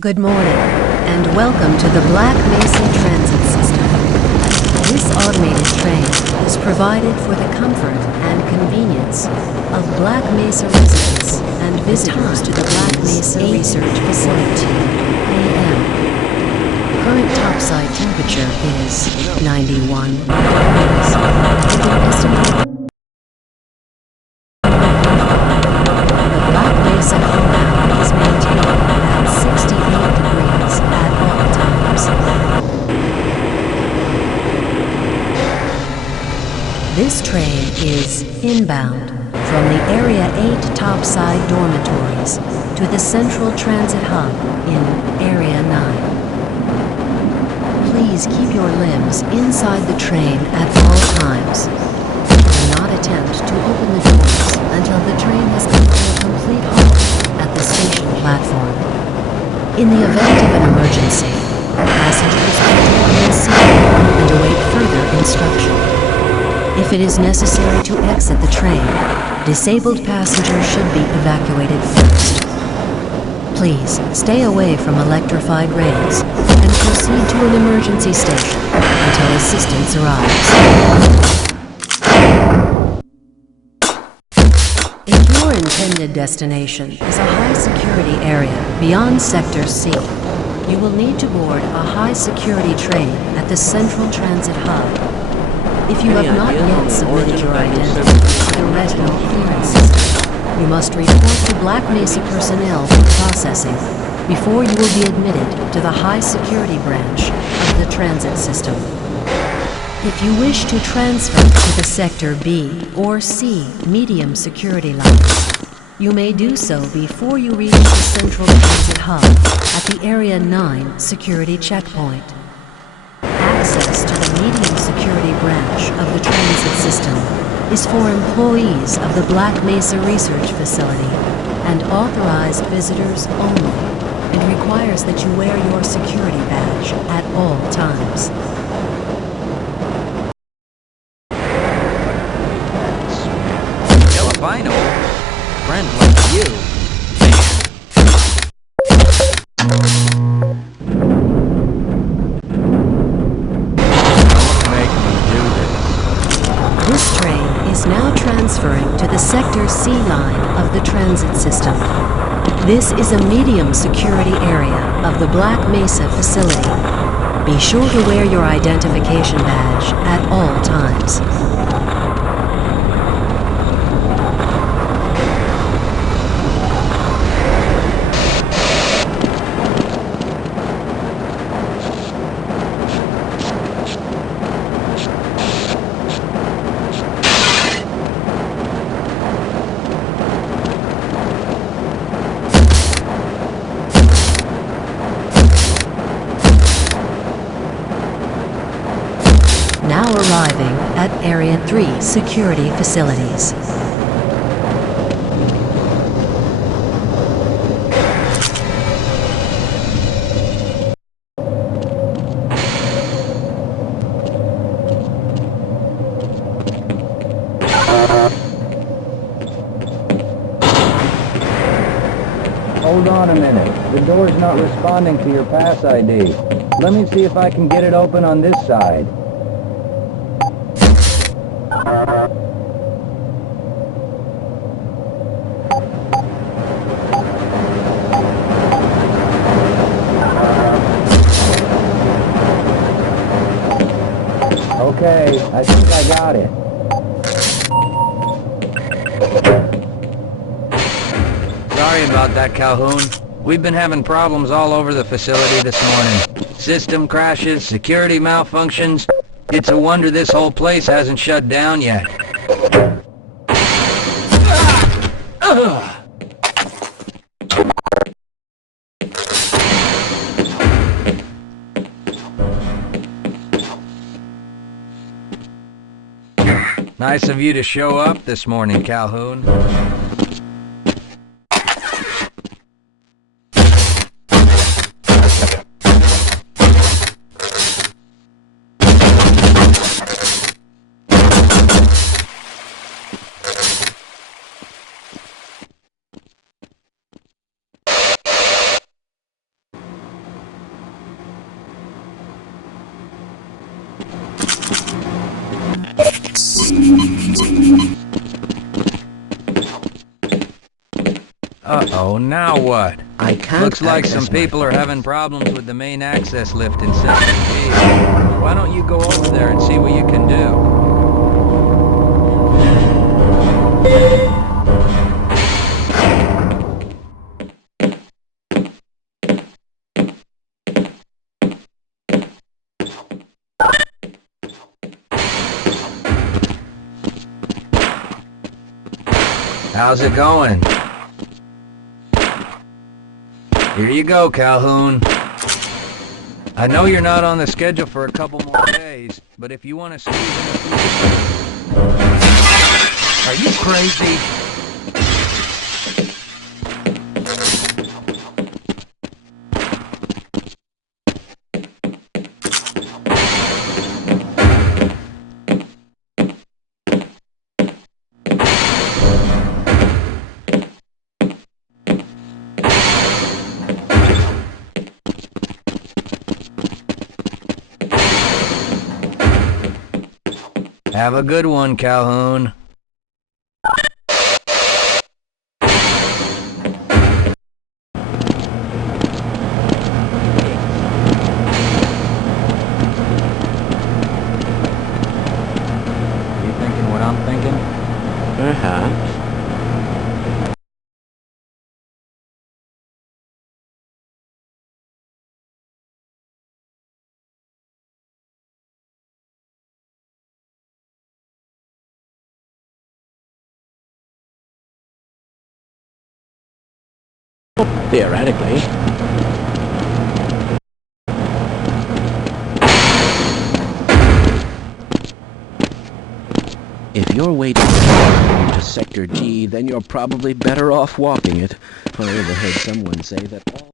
Good morning, and welcome to the Black Mesa Transit System. This automated train is provided for the comfort and convenience of Black Mesa residents and visitors to the Black Mesa Research Facility, AM. Current topside temperature is 91 degrees. The Black Mesa compound is maintained at 68 degrees at all times. This train is inbound from the Area 8 topside dormitories to the Central Transit Hub in Area 9. Please keep your limbs inside the train at all times. Do not attempt to open the doors until the train has come to a complete halt at the station platform. In the event of an emergency, passengers will remain seated and await further instruction. If it is necessary to exit the train, disabled passengers should be evacuated first. Please stay away from electrified rails and proceed to an emergency station until assistance arrives. If your intended destination is a high-security area beyond Sector C, you will need to board a high-security train at the Central Transit Hub. If you have not yet submitted your identity to the retinal clearance system, you must report to Black Mesa personnel for processing before you will be admitted to the high-security branch of the transit system. If you wish to transfer to the Sector B or C medium security lines, you may do so before you reach the Central Transit Hub at the Area 9 security checkpoint. Access to the medium security branch of the transit system is for employees of the Black Mesa Research Facility and authorized visitors only, and requires that you wear your security badge at all times. Albino, friend like you. This train is now transferring to the Sector C line of the transit system. This is a medium security area of the Black Mesa facility. Be sure to wear your identification badge at all times. Now arriving at Area 3 security facilities. Hold on a minute. The door's not responding to your pass ID. Let me see if I can get it open on this side. Okay, I think I got it. Sorry about that, Calhoun. We've been having problems all over the facility this morning. System crashes, security malfunctions. It's a wonder this whole place hasn't shut down yet. Nice of you to show up this morning, Calhoun. Uh-oh, now what? I can't. Looks like access some my people are files. having problems with the main access lift in Sector G. Why don't you go over there and see what you can do? How's it going? Here you go, Calhoun. I know you're not on the schedule for a couple more days, but if you want to squeeze in a few... Are you crazy? Have a good one, Calhoun. You thinking what I'm thinking? Perhaps. Theoretically. If you're waiting to Sector G, then you're probably better off walking it. I overheard someone say that all...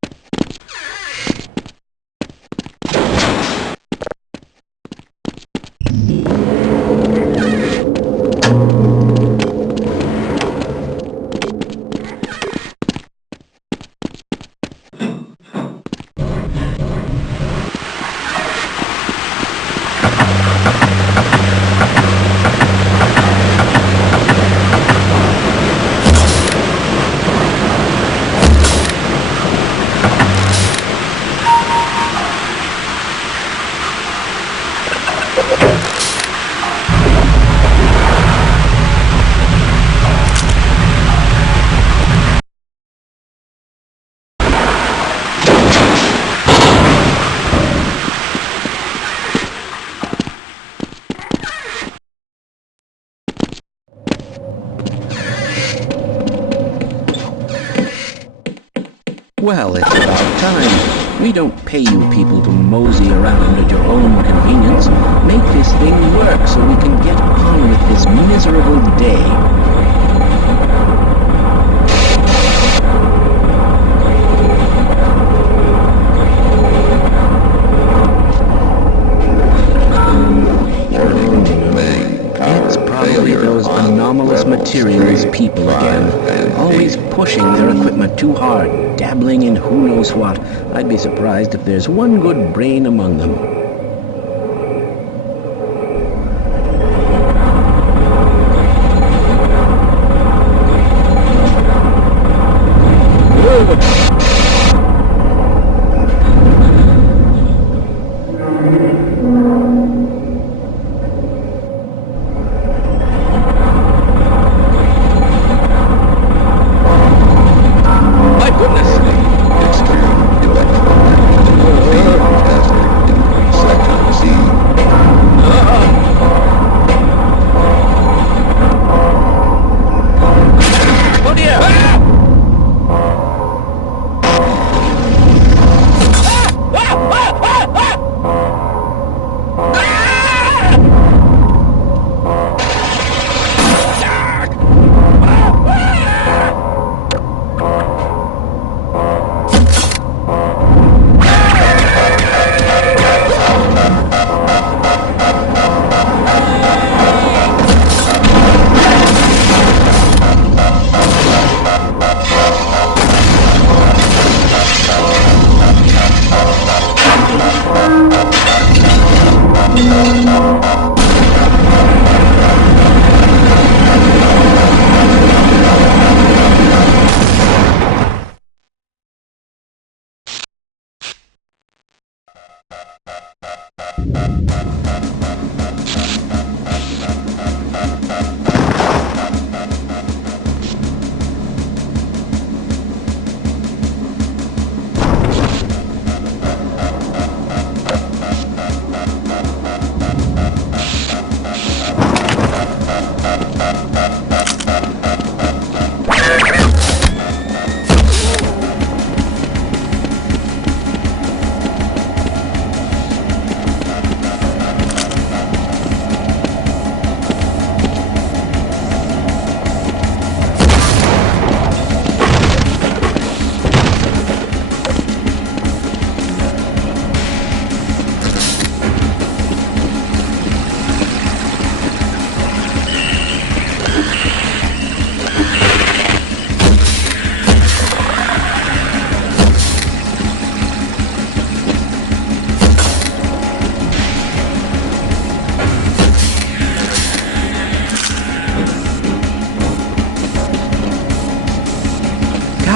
Well, it's about time. We don't pay you people to mosey around at your own convenience. Make this thing work so we can get on with this miserable day. It's probably those anomalous materials people again. Always pushing their equipment too hard, dabbling in who knows what. I'd be surprised if there's one good brain among them.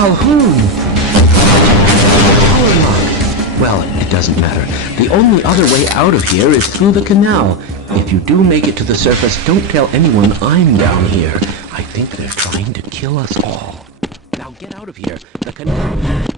Calhoun! Power lock! Well, it doesn't matter. The only other way out of here is through the canal. If you do make it to the surface, don't tell anyone I'm down here. I think they're trying to kill us all. Now get out of here. The canal...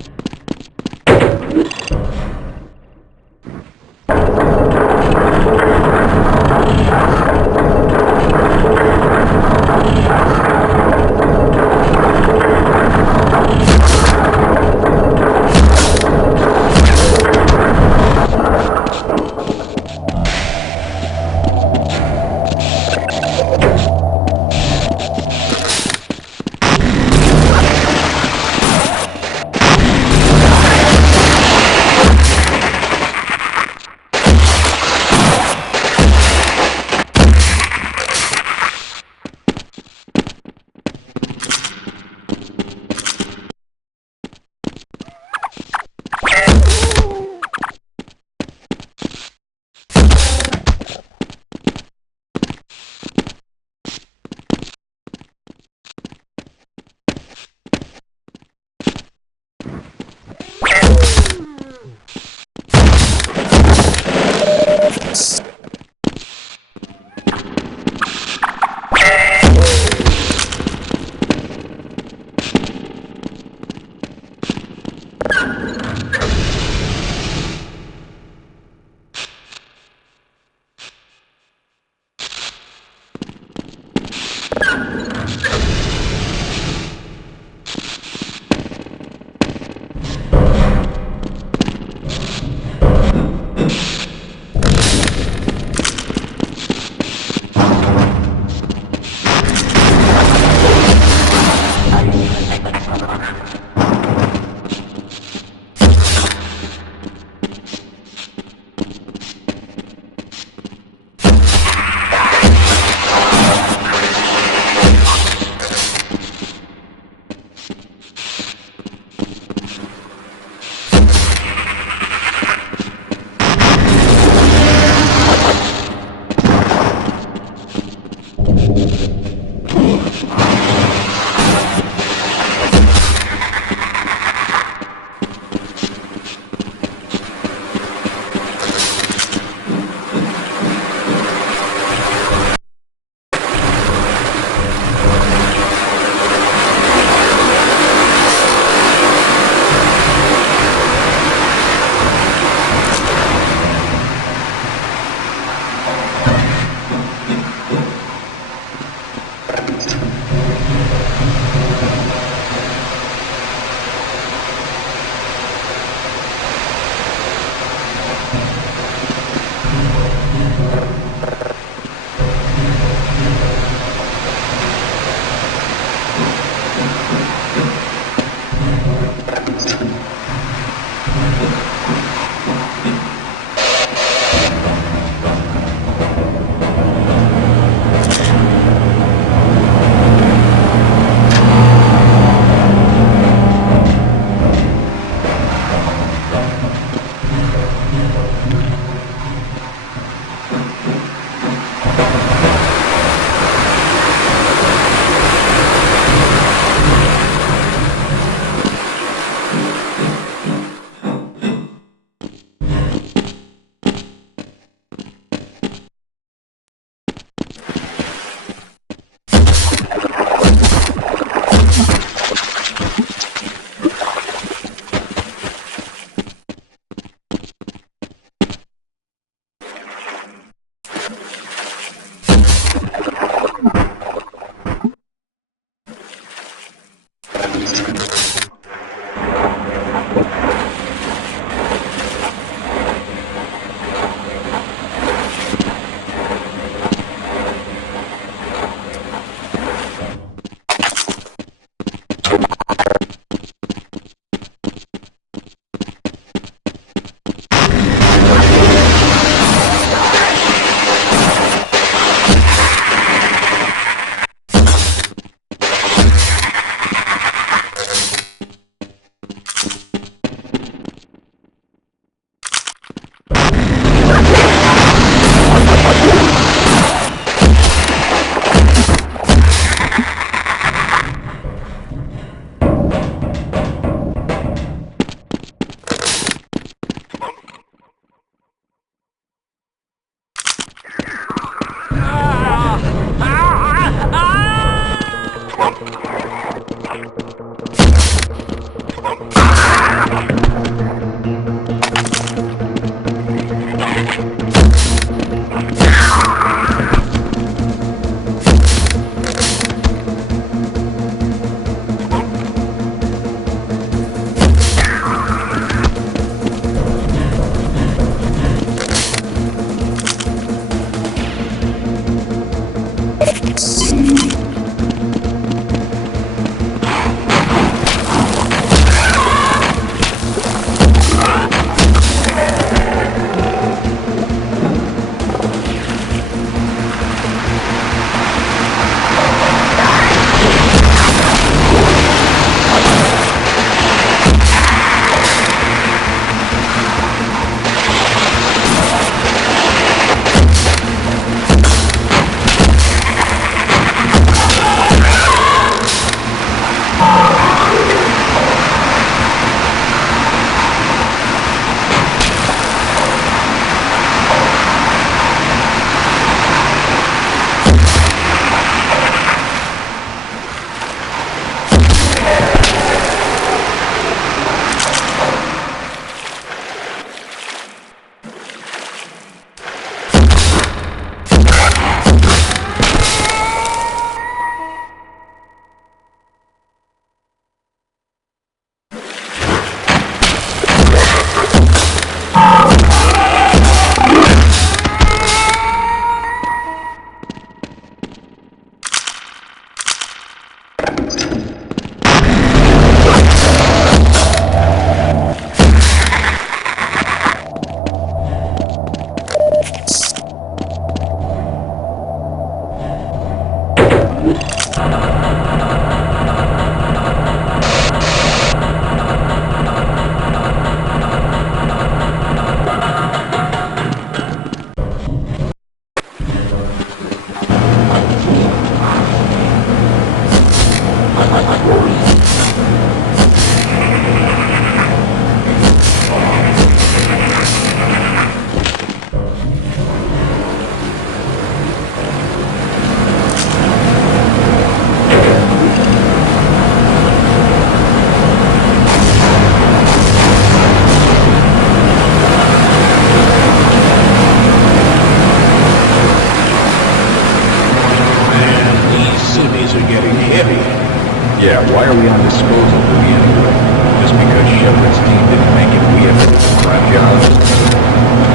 Yeah, why are we on disposal duty anyway? Just because Shepard's team didn't make it, we have to do the crap jobs?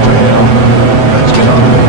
Well, that's tough.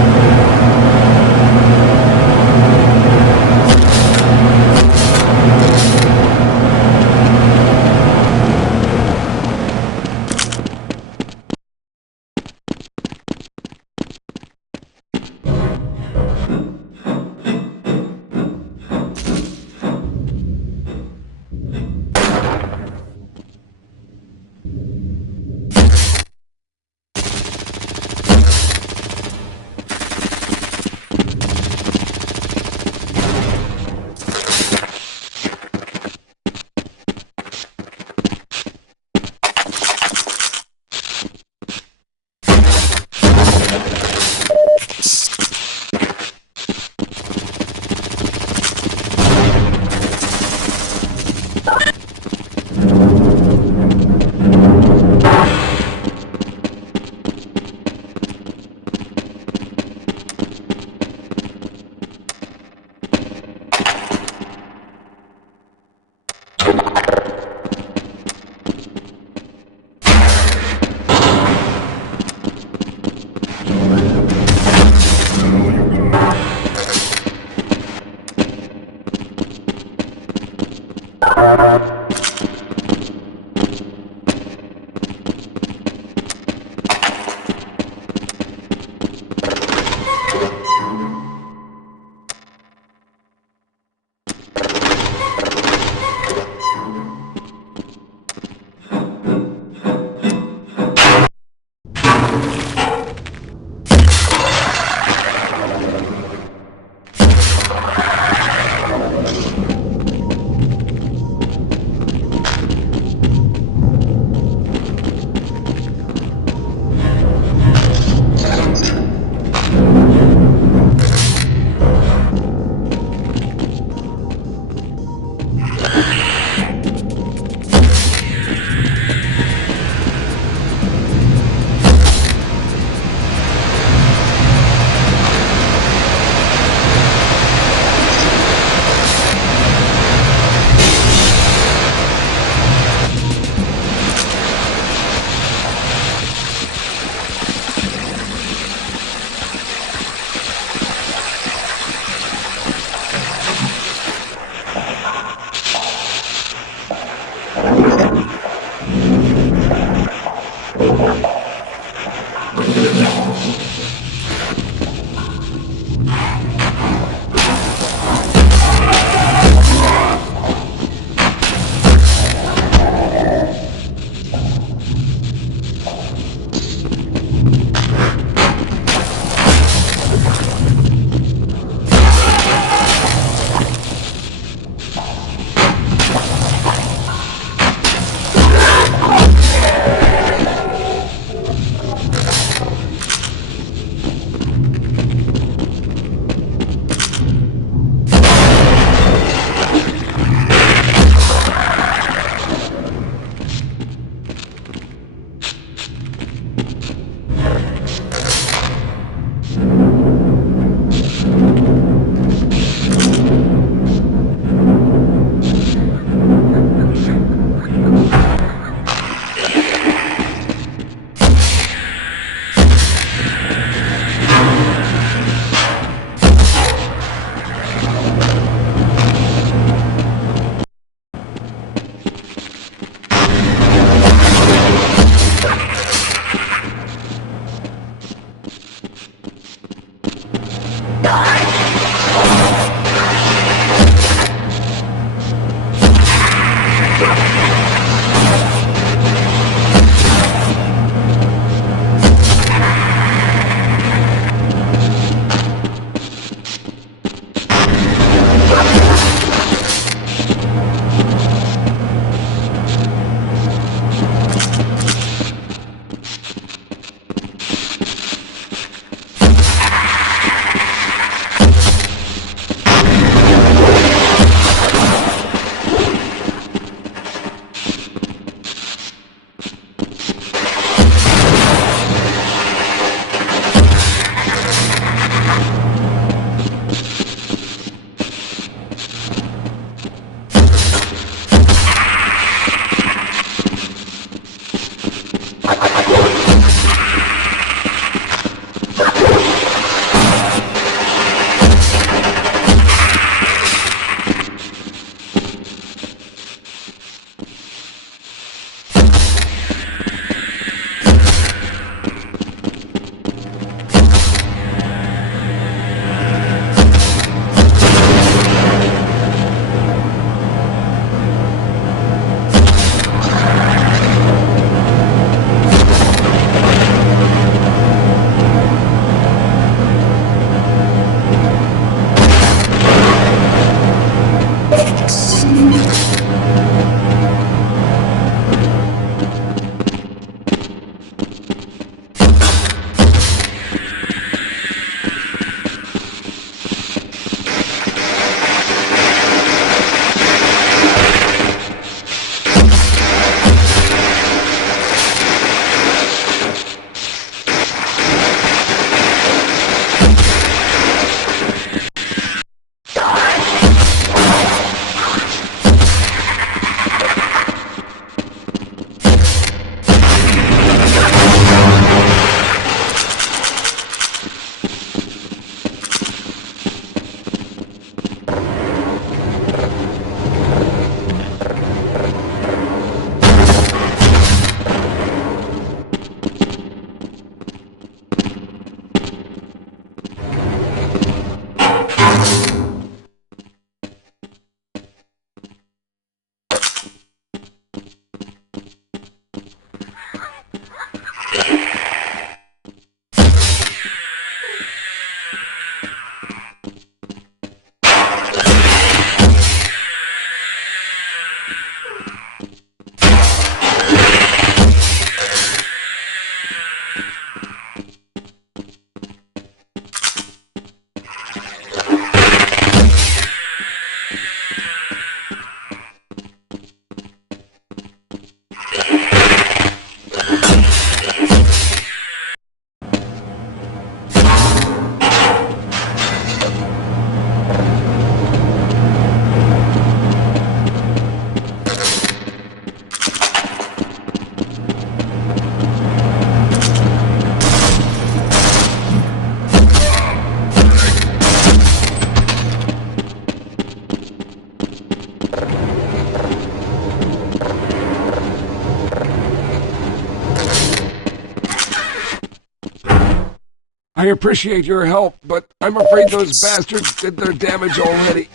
I appreciate your help, but I'm afraid those bastards did their damage already.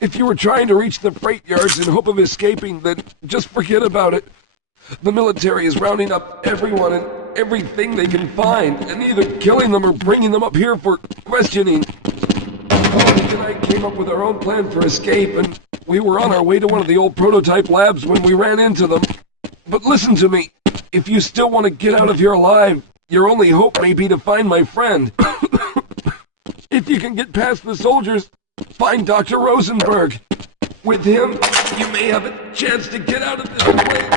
If you were trying to reach the freight yards in hope of escaping, then just forget about it. The military is rounding up everyone and everything they can find, and either killing them or bringing them up here for questioning. Nick and I came up with our own plan for escape, and we were on our way to one of the old prototype labs when we ran into them. But listen to me. If you still want to get out of here alive, your only hope may be to find my friend. If you can get past the soldiers, find Dr. Rosenberg. With him, you may have a chance to get out of this place.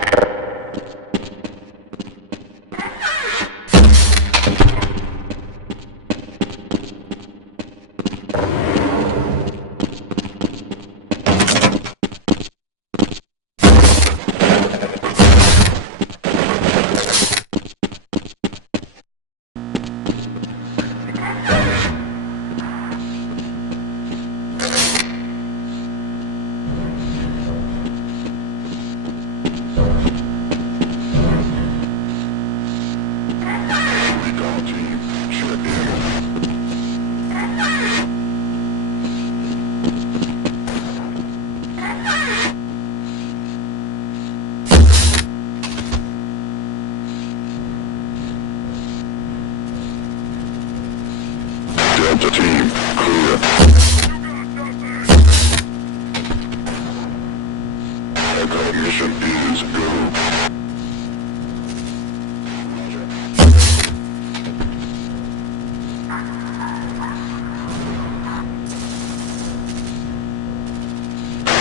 Delta team, clear. Echo mission is go.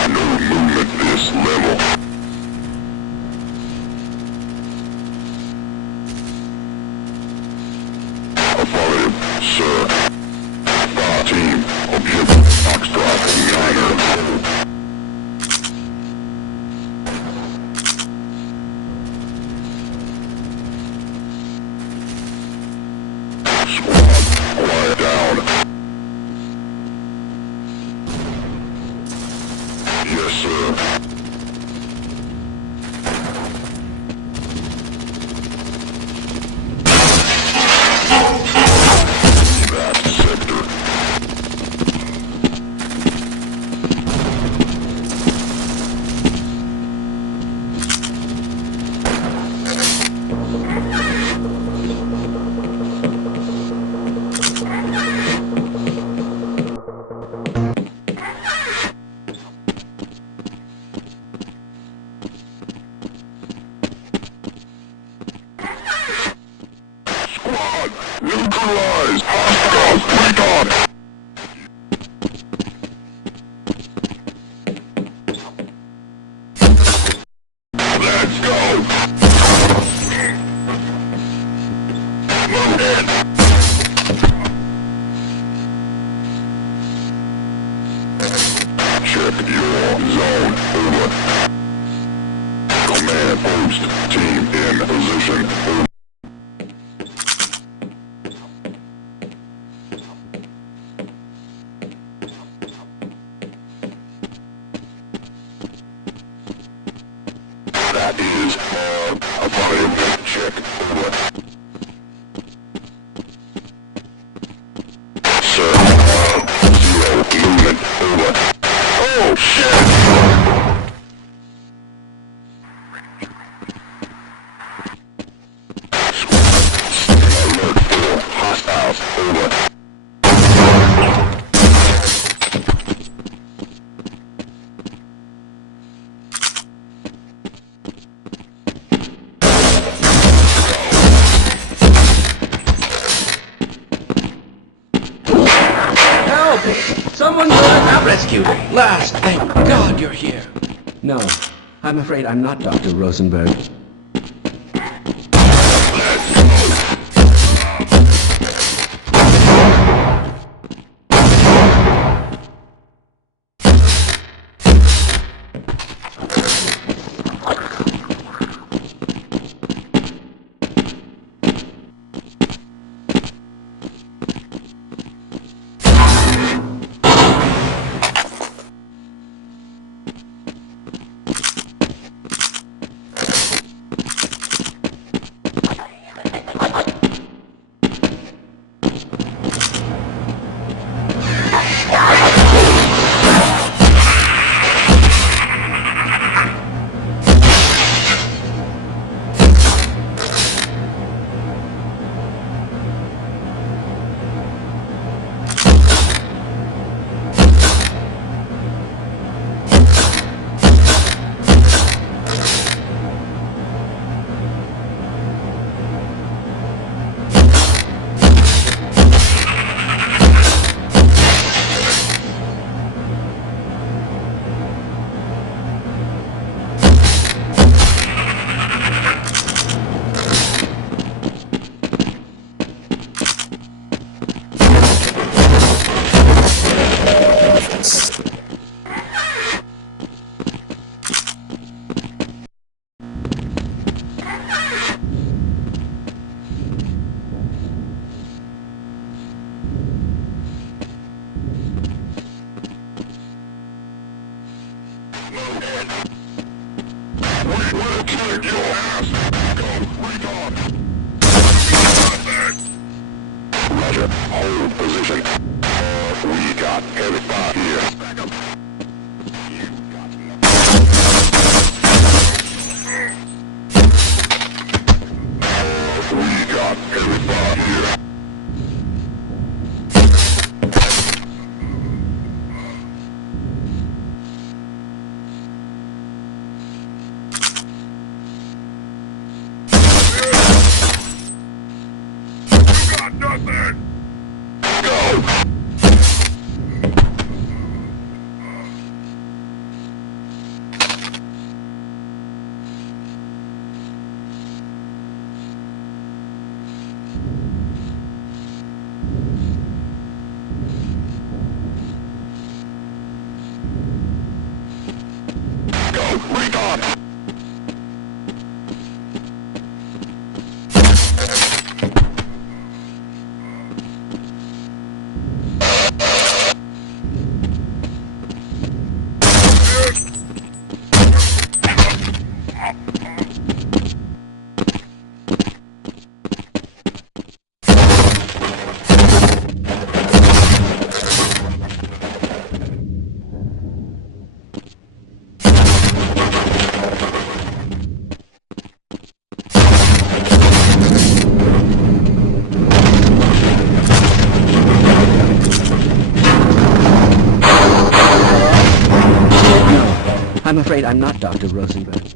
No movement this level. Affirmative, sir. Team, objective, Foxtrot, Niner. Squad, quiet down. Yes, sir. That sector. Neutralize! Hostiles! Recon! Let's go! Move in! Check your zone. Over. Command post. Team in position. Over. That is affirmative. Check. Over. Sir, 0 movement. Over. Oh, shit! Alert for hostiles. Over. Someone got rescued. Last, thank God you're here. No, I'm afraid I'm not Dr. Rosenberg. I'm afraid I'm not Dr. Rosenberg.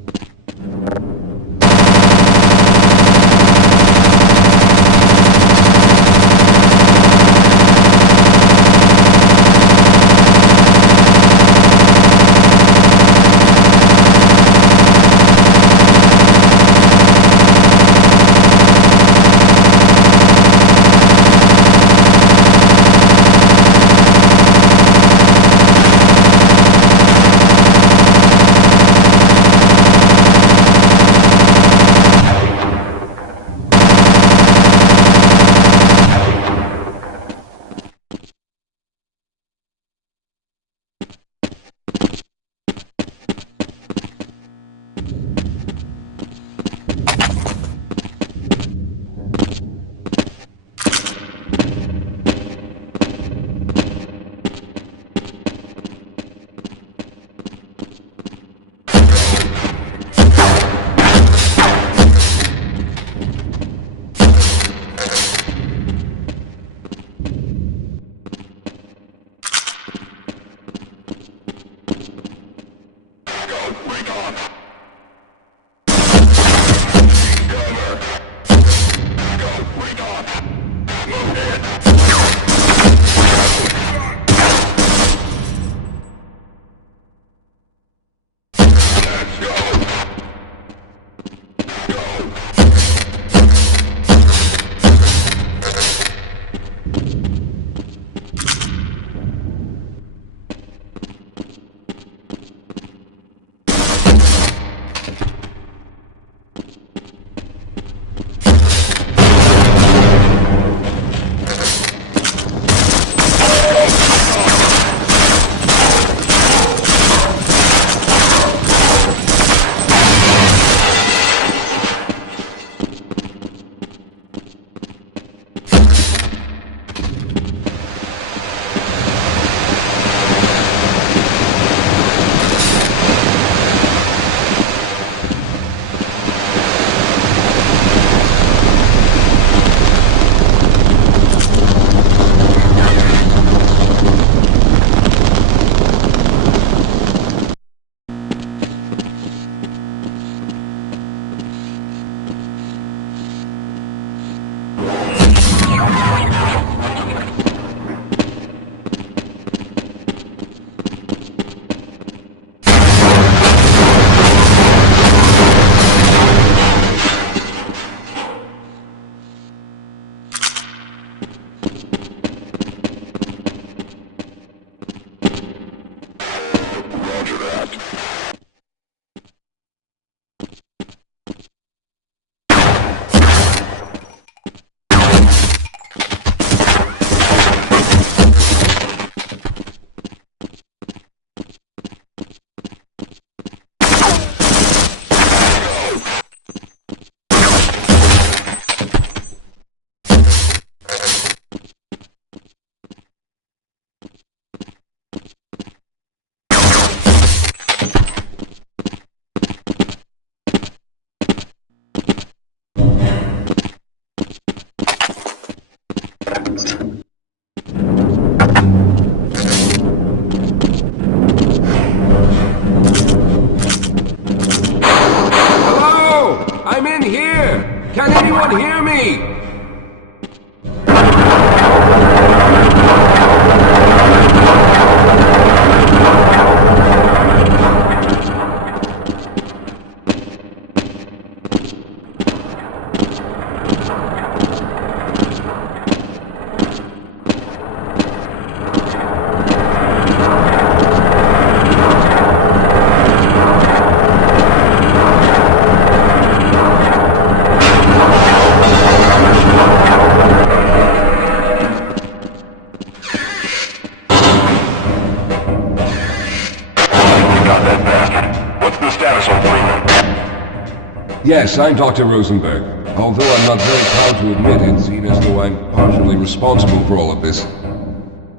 Yes, I'm Dr. Rosenberg. Although I'm not very proud to admit it, seeing as though I'm partially responsible for all of this.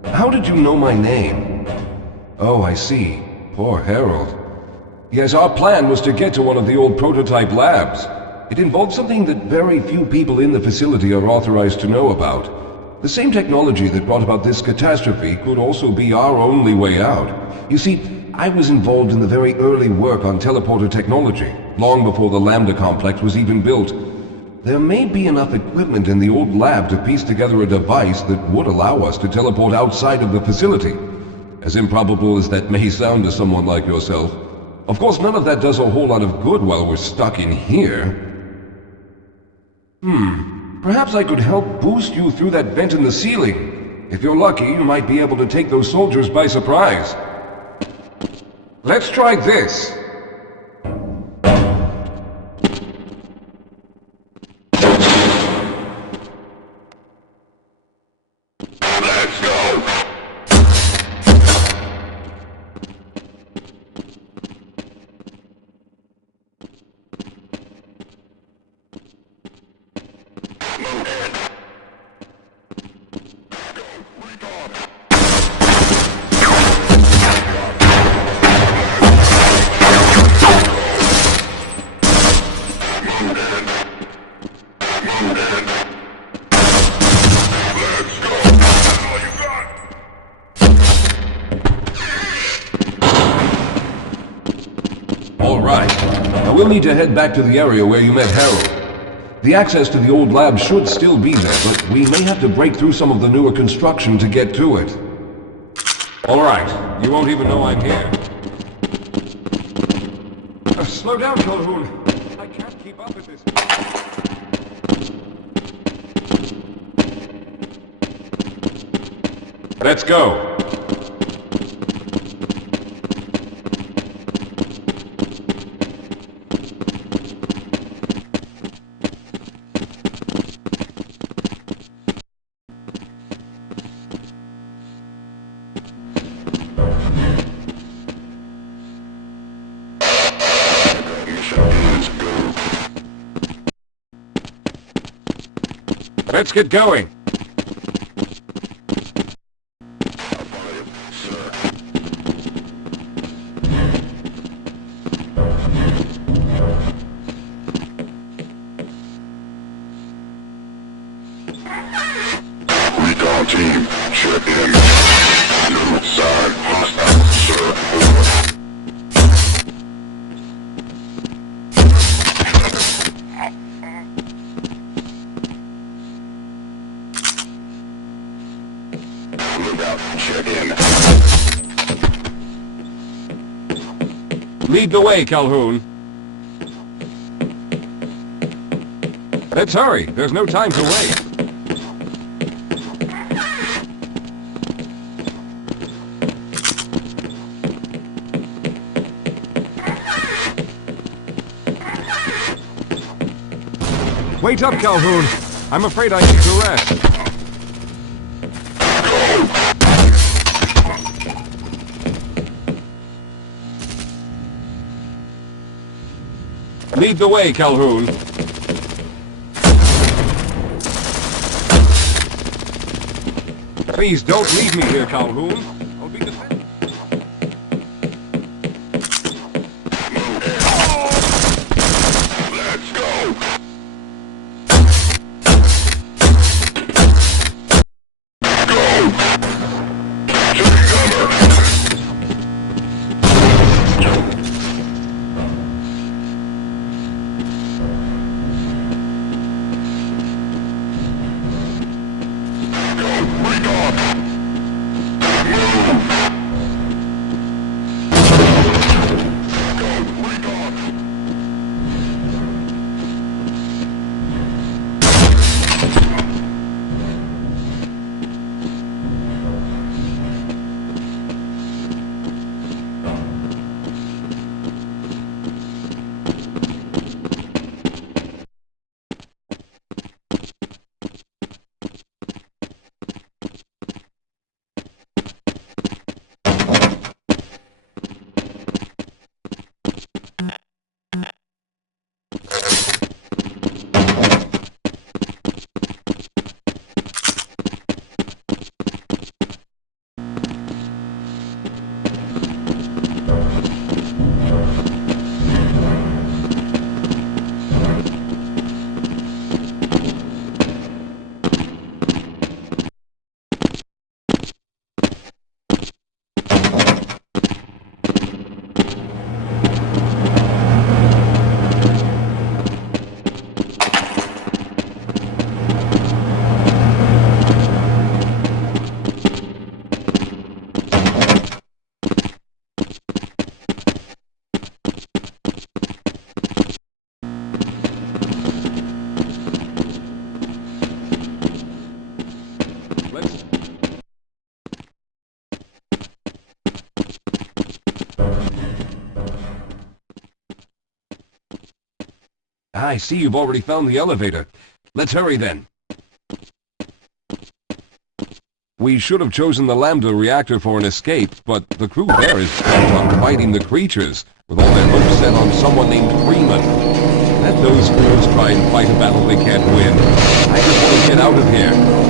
How did you know my name? Oh, I see. Poor Harold. Yes, our plan was to get to one of the old prototype labs. It involved something that very few people in the facility are authorized to know about. The same technology that brought about this catastrophe could also be our only way out. You see, I was involved in the very early work on teleporter technology, long before the Lambda complex was even built. There may be enough equipment in the old lab to piece together a device that would allow us to teleport outside of the facility. As improbable as that may sound to someone like yourself. Of course, none of that does a whole lot of good while we're stuck in here. Perhaps I could help boost you through that vent in the ceiling. If you're lucky, you might be able to take those soldiers by surprise. Let's try this. Let's go! We'll need to head back to the area where you met Harold. The access to the old lab should still be there, but we may have to break through some of the newer construction to get to it. All right, you won't even know I'm here. Slow down, Calhoun. I can't keep up with this. Let's go. Let's get going. Recon team, check in. Side hostile, sir. Check in. Lead the way, Calhoun. Let's hurry. There's no time to wait. Wait up, Calhoun. I'm afraid I need to rest. Lead the way, Calhoun. Please don't leave me here, Calhoun. I'll be defended. Let's go! I see you've already found the elevator. Let's hurry then. We should have chosen the Lambda reactor for an escape, but the crew there is bent on fighting the creatures, with all their hopes set on someone named Freeman. Let those fools try and fight a battle they can't win. I just want to get out of here.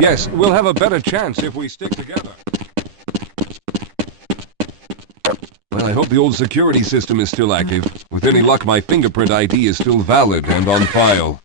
Yes, we'll have a better chance if we stick together. Well, I hope the old security system is still active. With any luck, my fingerprint ID is still valid and on file.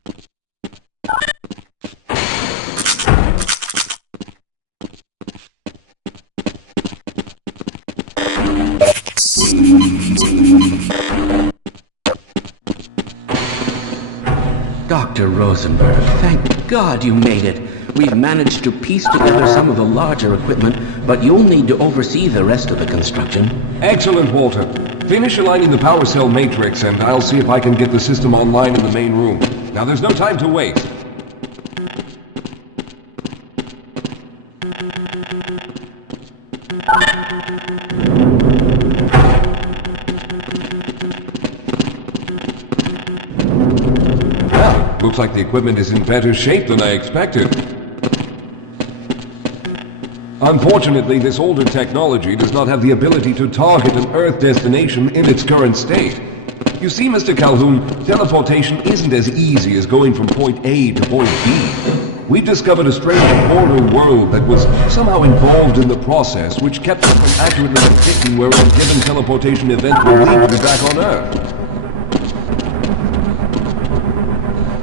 Dr. Rosenberg, thank God you made it. We've managed to piece together some of the larger equipment, but you'll need to oversee the rest of the construction. Excellent, Walter. Finish aligning the power cell matrix, and I'll see if I can get the system online in the main room. Now, there's no time to waste. Well, looks like the equipment is in better shape than I expected. Unfortunately, this older technology does not have the ability to target an Earth destination in its current state. You see, Mr. Calhoun, teleportation isn't as easy as going from point A to point B. We've discovered a strange border world that was somehow involved in the process, which kept us from accurately predicting where a given teleportation event will lead to be back on Earth.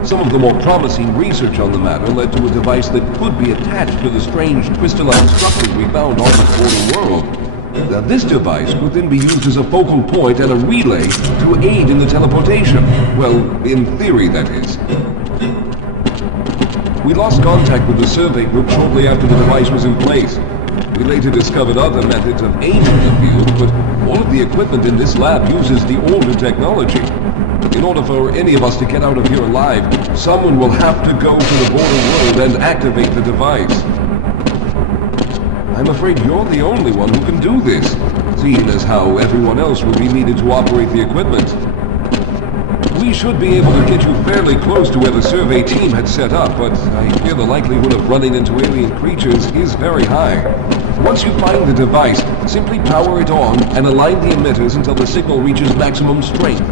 Some of the more promising research on the matter led to a device that could be attached to the strange crystalline structures we found on this border world. Now, this device could then be used as a focal point and a relay to aid in the teleportation. Well, in theory, that is. We lost contact with the survey group shortly after the device was in place. We later discovered other methods of aiding the field, but all of the equipment in this lab uses the older technology. In order for any of us to get out of here alive, someone will have to go to the border world and activate the device. I'm afraid you're the only one who can do this, seeing as how everyone else will be needed to operate the equipment. We should be able to get you fairly close to where the survey team had set up, but I fear the likelihood of running into alien creatures is very high. Once you find the device, simply power it on and align the emitters until the signal reaches maximum strength.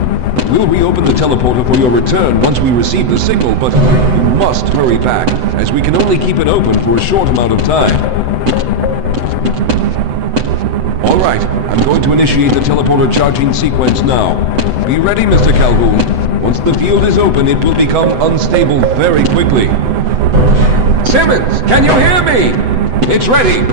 We'll reopen the teleporter for your return once we receive the signal, but you must hurry back, as we can only keep it open for a short amount of time. All right, I'm going to initiate the teleporter charging sequence now. Be ready, Mr. Calhoun. Once the field is open, it will become unstable very quickly. Simmons, can you hear me? It's ready.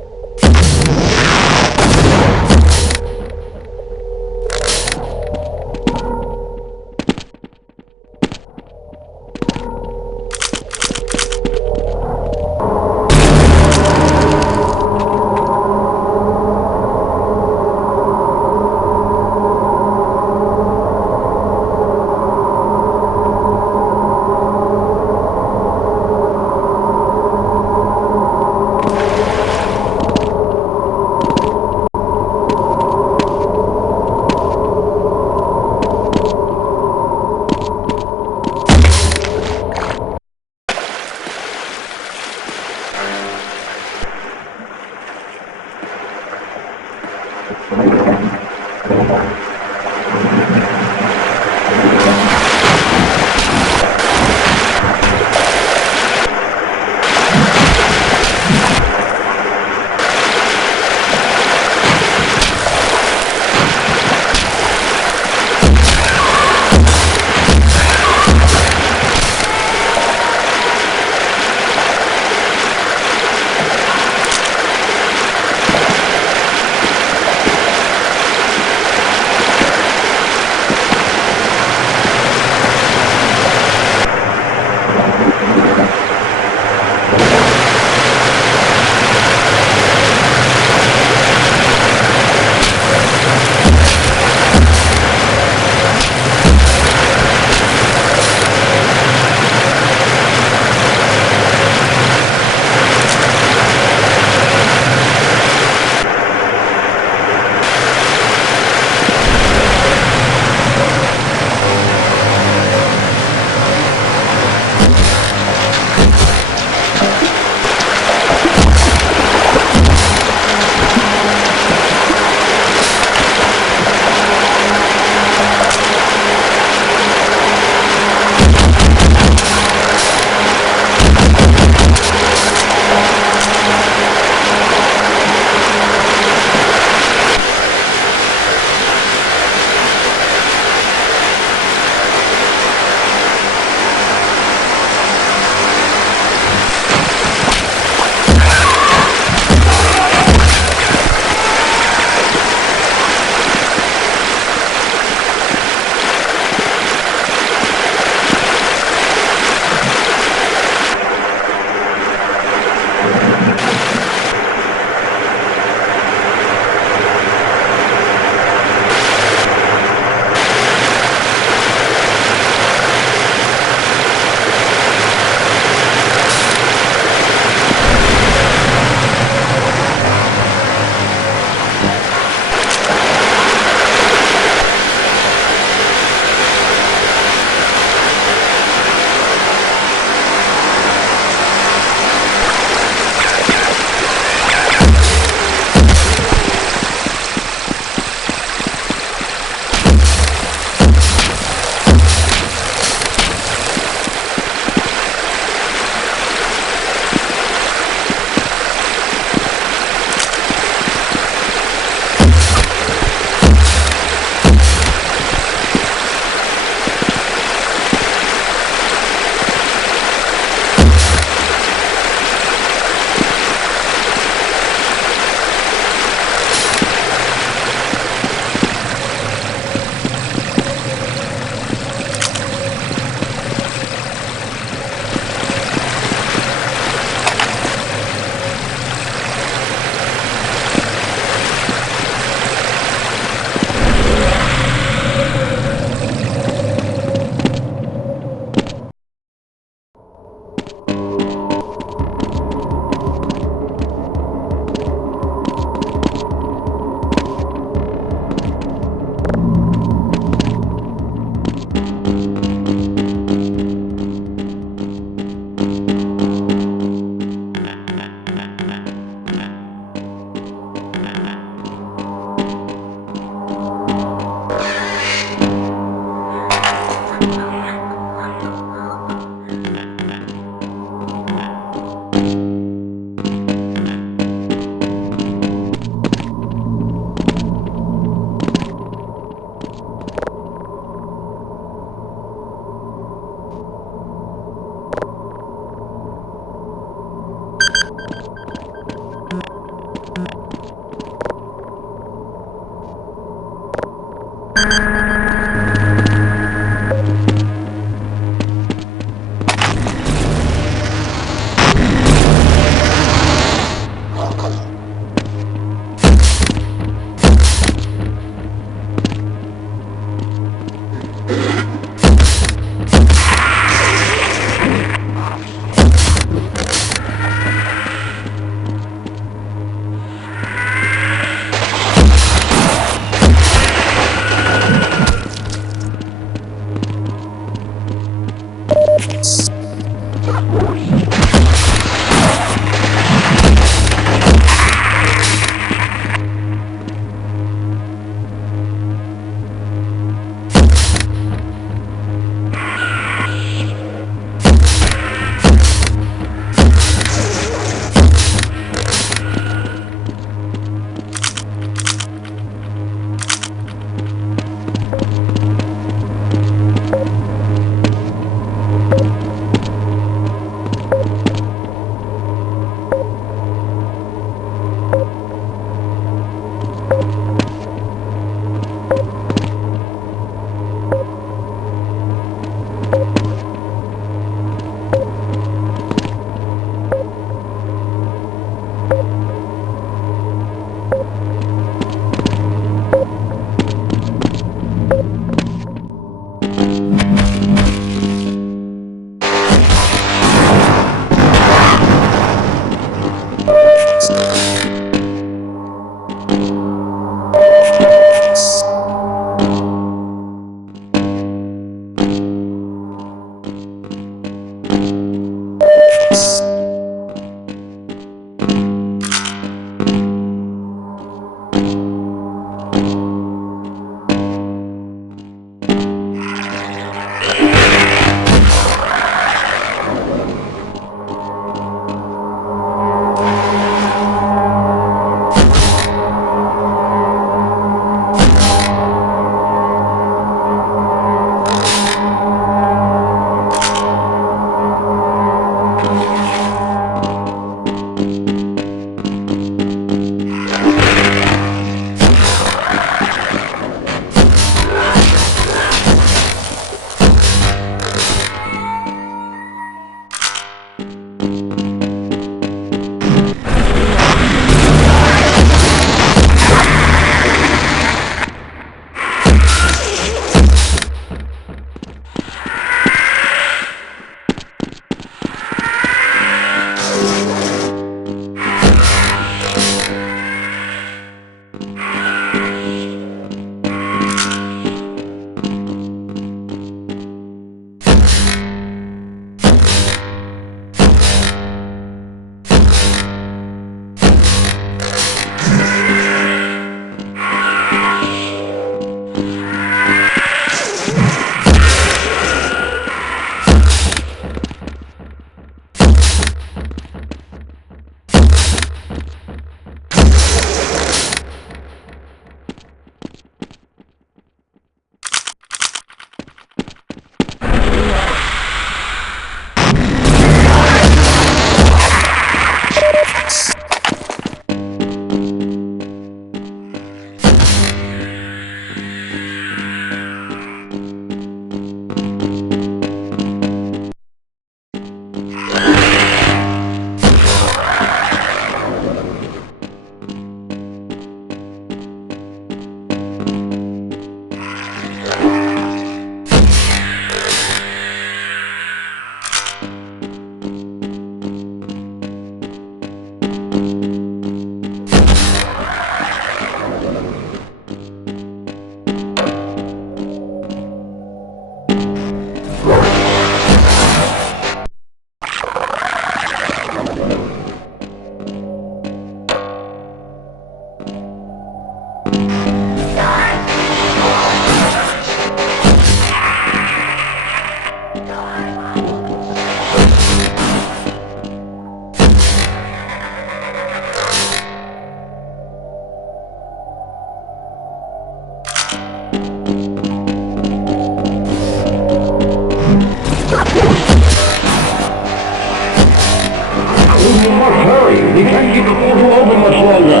We must hurry. We can't keep the portal open much longer.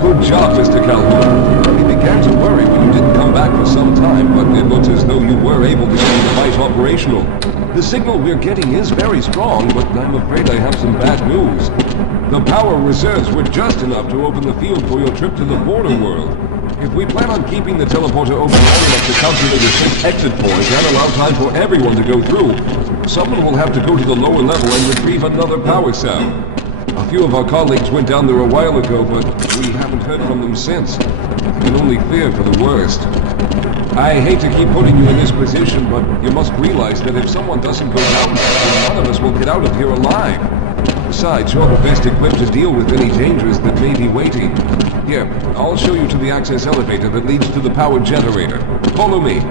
Good job, Mr. Calhoun. We began to worry when you didn't come back for some time, but it looks as though you were able to get the device operational. The signal we're getting is very strong, but I'm afraid I have some bad news. The power reserves were just enough to open the field for your trip to the border world. If we plan on keeping the teleporter open long enough to calculate a safe exit point and allow time for everyone to go through, someone will have to go to the lower level and retrieve another power cell. A few of our colleagues went down there a while ago, but we haven't heard from them since. I can only fear for the worst. I hate to keep putting you in this position, but you must realize that if someone doesn't go down, then none of us will get out of here alive. Besides, you're the best equipped to deal with any dangers that may be waiting. Here, I'll show you to the access elevator that leads to the power generator. Follow me.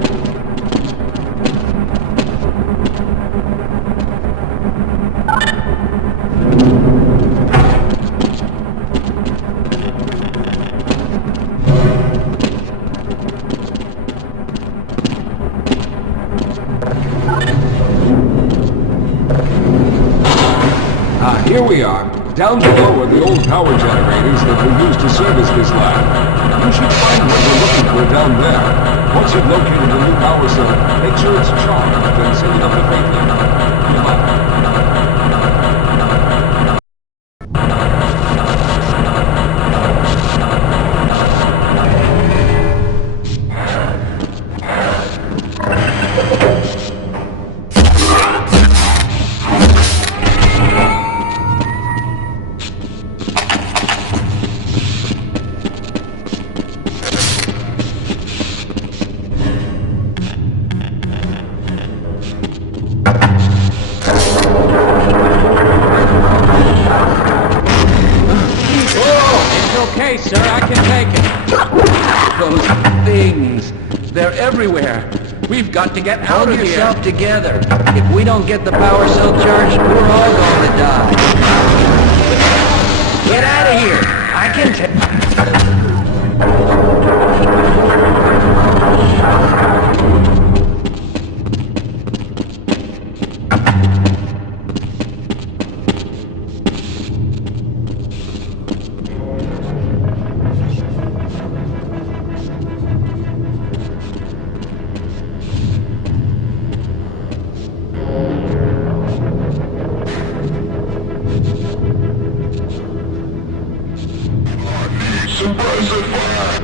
Here we are. Down below are the old power generators that were used to service this lab. You should find what we're looking for down there. Once you've located the new power cell, make sure it's charged and send it up the freight lane. Good luck. Okay, sir, I can take it. Those things, they're everywhere. We've got to get out of here. Hold yourself together. If we don't get the power cell charged, we're all going to die. Get out of here. I can take... Suppressive fire!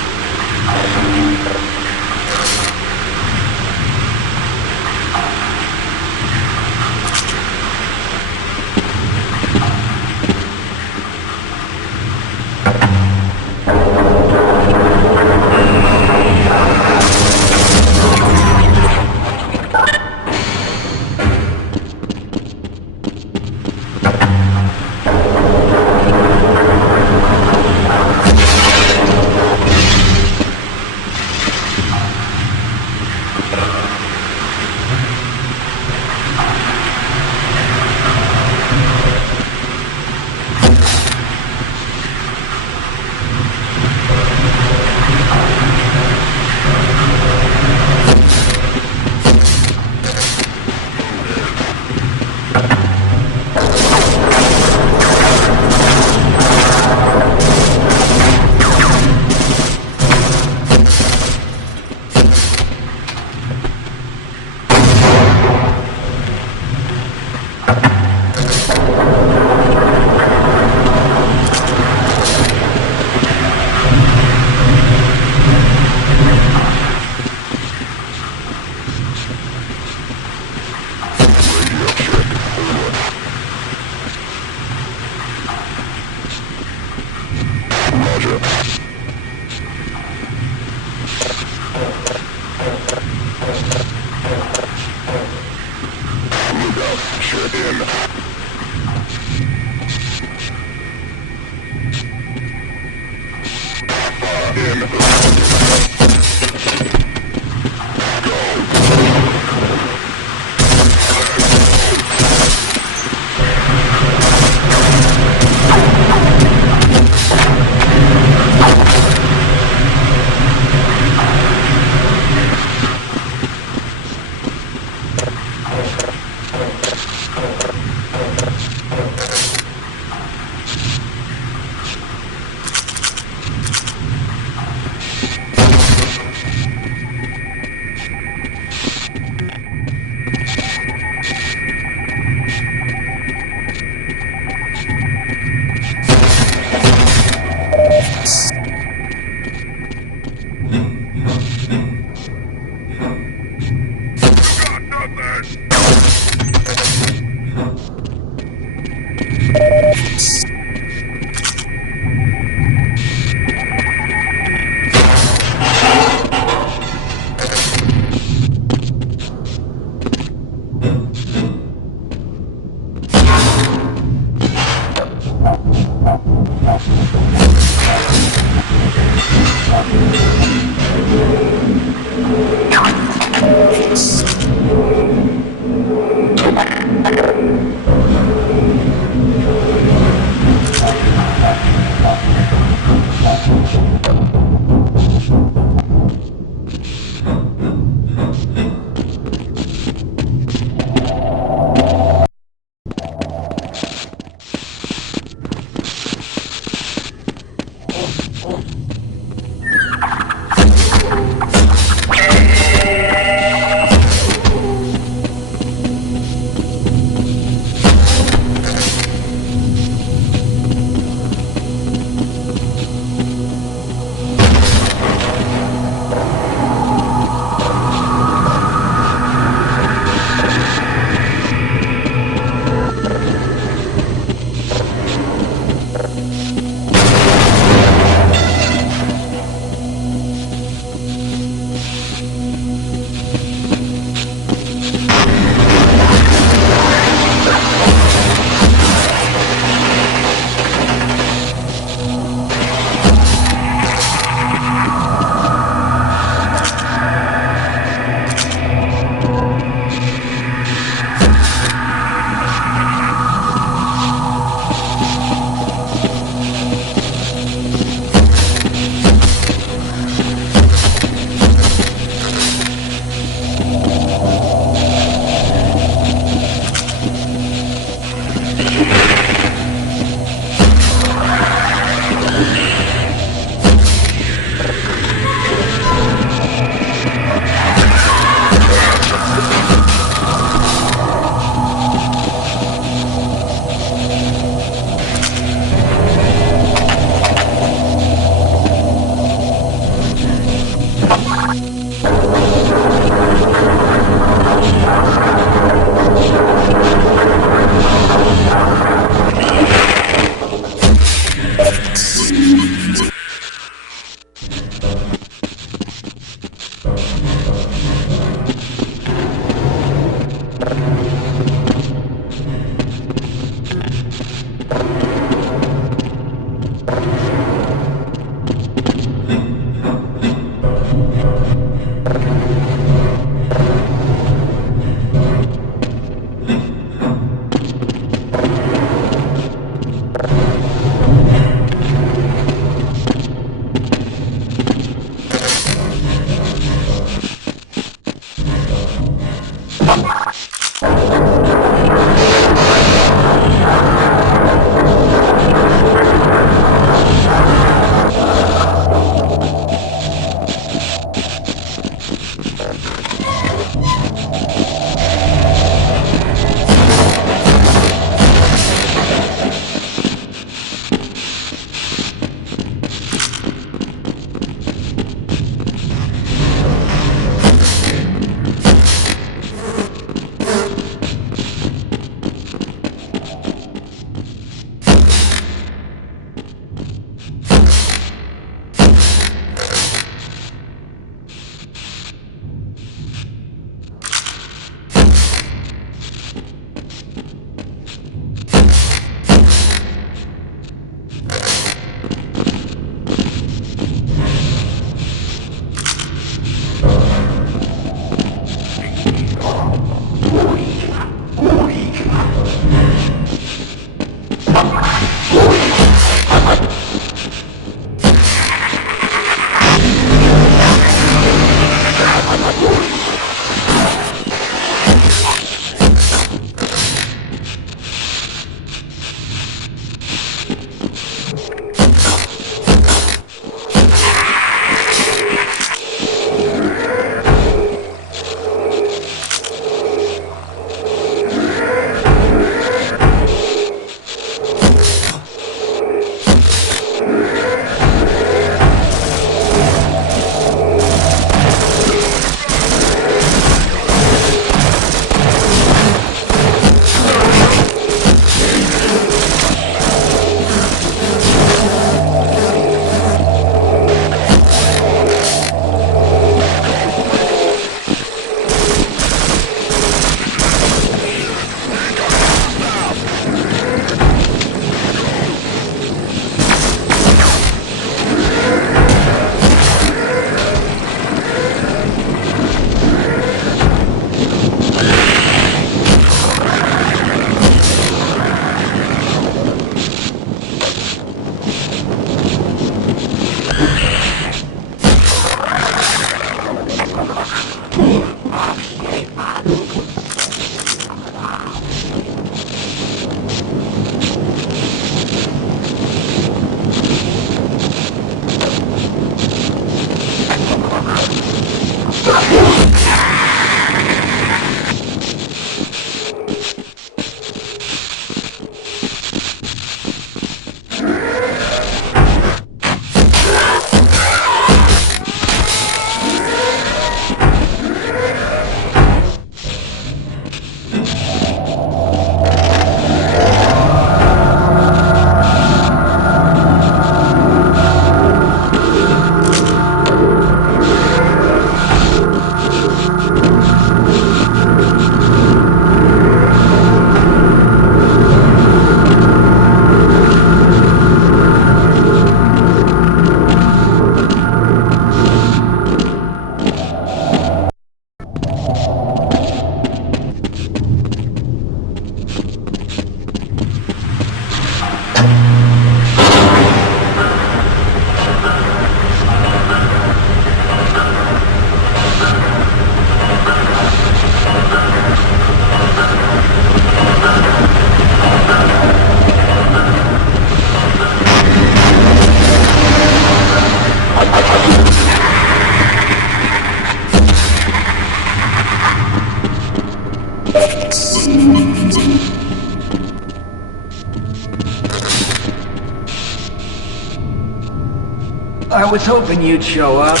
I was hoping you'd show up.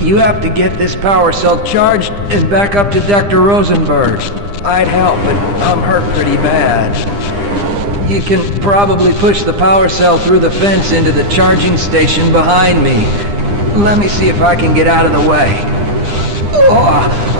You have to get this power cell charged and back up to Dr. Rosenberg. I'd help, but I'm hurt pretty bad. You can probably push the power cell through the fence into the charging station behind me. Let me see if I can get out of the way. Oh.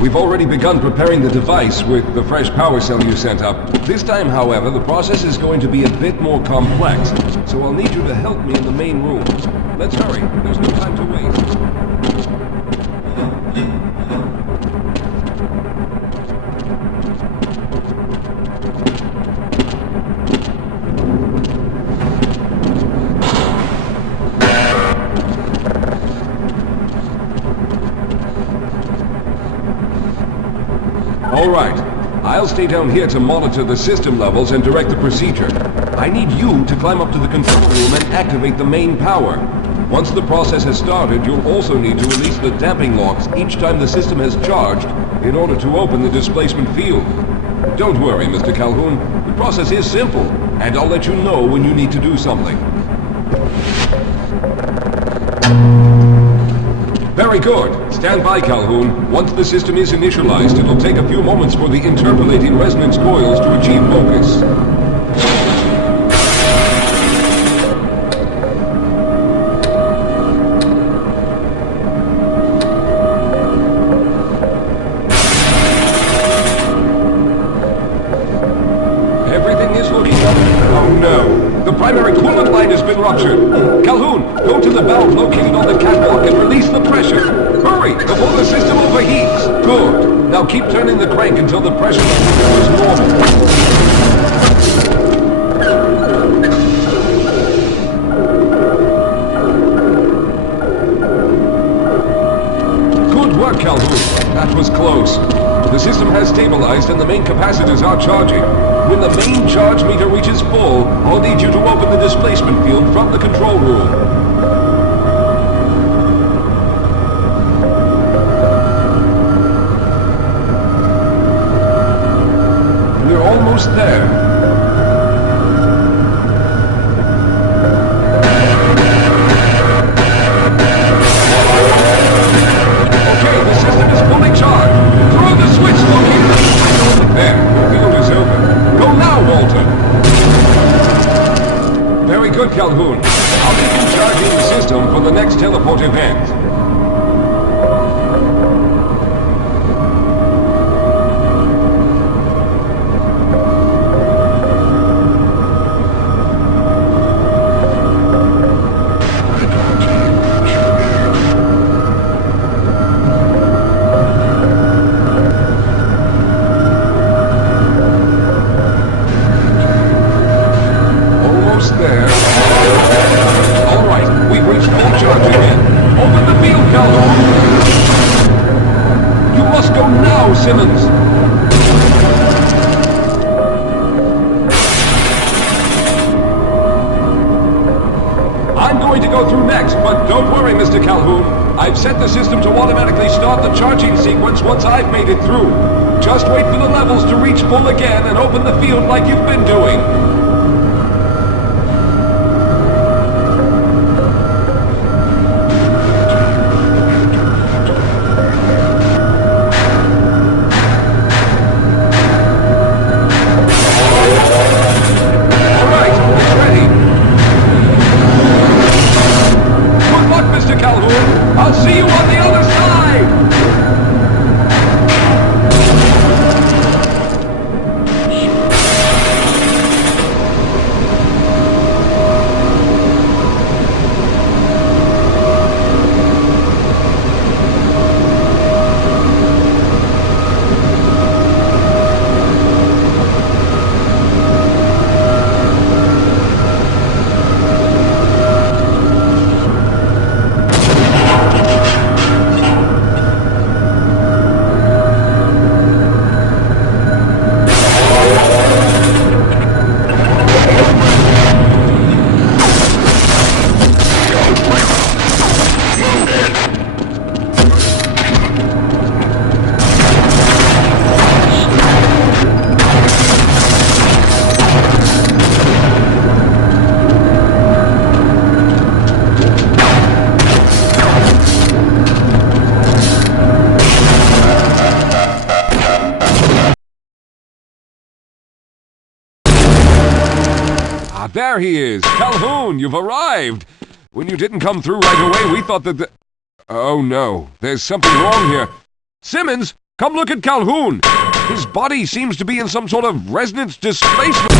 We've already begun preparing the device with the fresh power cell you sent up. This time, however, the process is going to be a bit more complex, so I'll need you to help me in the main room. Let's hurry. There's no time to waste. All right. I'll stay down here to monitor the system levels and direct the procedure. I need you to climb up to the control room and activate the main power. Once the process has started, you'll also need to release the damping locks each time the system has charged in order to open the displacement field. Don't worry, Mr. Calhoun. The process is simple, and I'll let you know when you need to do something. Very good. Stand by, Calhoun. Once the system is initialized, it'll take a few moments for the interpolating resonance coils to achieve focus. Everything is looking up. Oh no! The primary coolant line has been ruptured. Calhoun, go to the valve located on the catwalk and release the pressure. Hurry, before the system overheats. Good. Now keep turning the crank until the pressure level is normal. Good work, Calhoun. That was close. The system has stabilized and the main capacitors are charging. When the main charge meter reaches full, I'll need you to open the displacement field from the control room. We're almost there. Okay, the system is fully charged. Throw the switch located. There, the field is open. Go now, Walter. Very good, Calhoun. I'll begin charging the system for the next teleport event. I've set the system to automatically start the charging sequence once I've made it through. Just wait for the levels to reach full again and open the field like you've been doing. I'll see you on the other side! There he is! Calhoun, you've arrived! When you didn't come through right away, we thought that Oh no, there's something wrong here. Simmons, come look at Calhoun! His body seems to be in some sort of resonance displacement.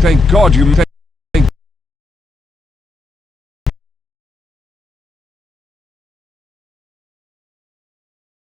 Thank God you